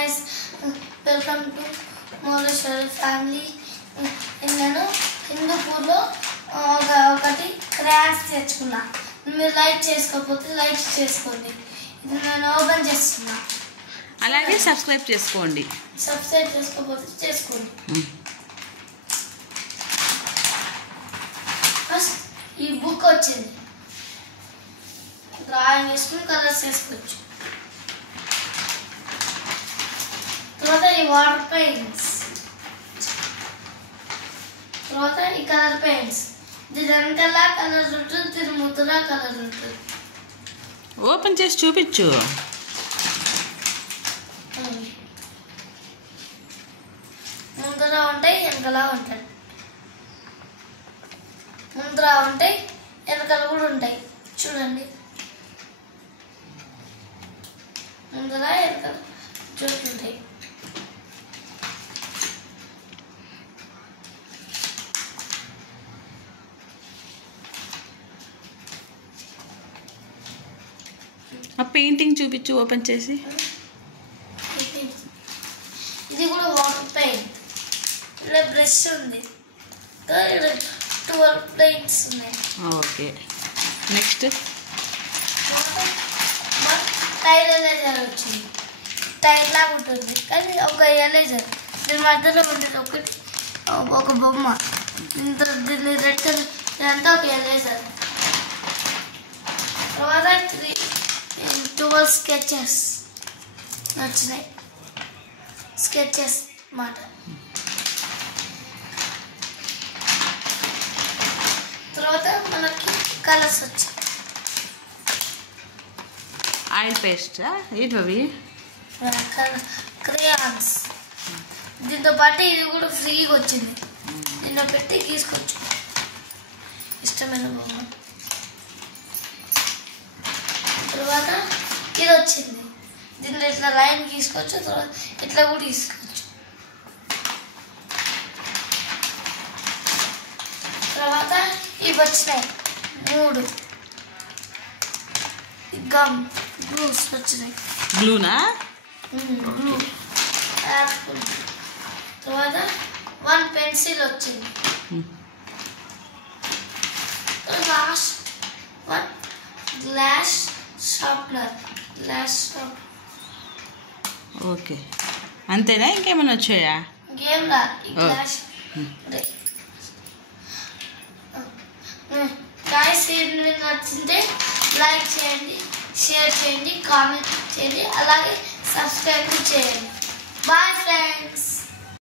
guys, welcome to Moleshwar family. నేను హిందూపూర్లో ఒకటి craft తెచ్చుకున్నా. మీరు లైక్ చేసుకోకపోతే లైక్ చేసుకోండి. ఇది నేను ఓపెన్ చేస్తున్నా. అలాగే సబ్స్క్రైబ్ చేసుకోండి. సబ్స్క్రైబ్ చేసుకోకపోతే చేసుకోండి. ఫస్ట్ ఈ బుక్ వచ్చింది. డ్రాయింగ్ వేసుకుని కలర్స్ వేసుకోవచ్చు. తర్వాత ఈ వాటర్ పెయింట్స్, తర్వాత ఈ కలర్ పెయింట్స్. దీని వెనకాల కలర్ ఉంటుంది, దీని ముద్దలా కలర్ ఉంటుంది. ఓపెన్ చేసి చూపించు. ముందర ఉంటాయి, వెనకాల ఉంటాయి. ముందర ఉంటాయి, వెనకాల కూడా ఉంటాయి. చూడండి, ముందర వెనకాల చూస్తుంటాయి. ఆ పెయింటింగ్ చూపించు ఓపెన్ చేసి. ఇది కూడా వాటర్ పెయింట్. ఇలా బ్రష్ ఉంది, 12 పెయింట్స్ ఉన్నాయి. ఓకే, నెక్స్ట్ టైర్ ఎరేజర్ వచ్చింది. టైర్ లాగా ఉంటుంది కానీ ఒక ఎరేజర్. దీని మధ్యలో ఉంటుంది ఒకటి, ఒక బొమ్మ. దీన్ని రెడ్ ఇదంతా ఒక ఎరేజర్. తర్వాత 12 స్కెచెస్ వచ్చినాయి. స్కెచెస్ మాట. తర్వాత మనకి కలర్స్ వచ్చాయి. ఆయిల్ పేస్ట్ ఏంటి అవి? క్రేయాన్స్. దీంతో పాటు ఇది కూడా ఫ్రీగా వచ్చింది. దీంట్లో పెట్టి గీసుకోవచ్చు ఇష్టమైన బొమ్మ. తర్వాత ఇది వచ్చింది. దీంట్లో ఇట్లా లైన్ గీసుకోవచ్చు, తర్వాత ఇట్లా కూడా గీసుకోవచ్చు. తర్వాత ఇవి వచ్చినాయి 3 గమ్ గ్లూస్ వచ్చినాయి. గ్లూనా? గ్లూ. తర్వాత 1 పెన్సిల్ వచ్చింది. Last 1 glass sharpener. ఓకే, అంతేనా? ఇంకేమైనా వచ్చాయా? ఇంకేం రా. ఈ గ్లాస్ గాయ్స్, మీకు నచ్చింటే లైక్ చేయండి, షేర్ చేయండి, కామెంట్ చేయండి, అలాగే సబ్స్క్రైబ్ చేయండి.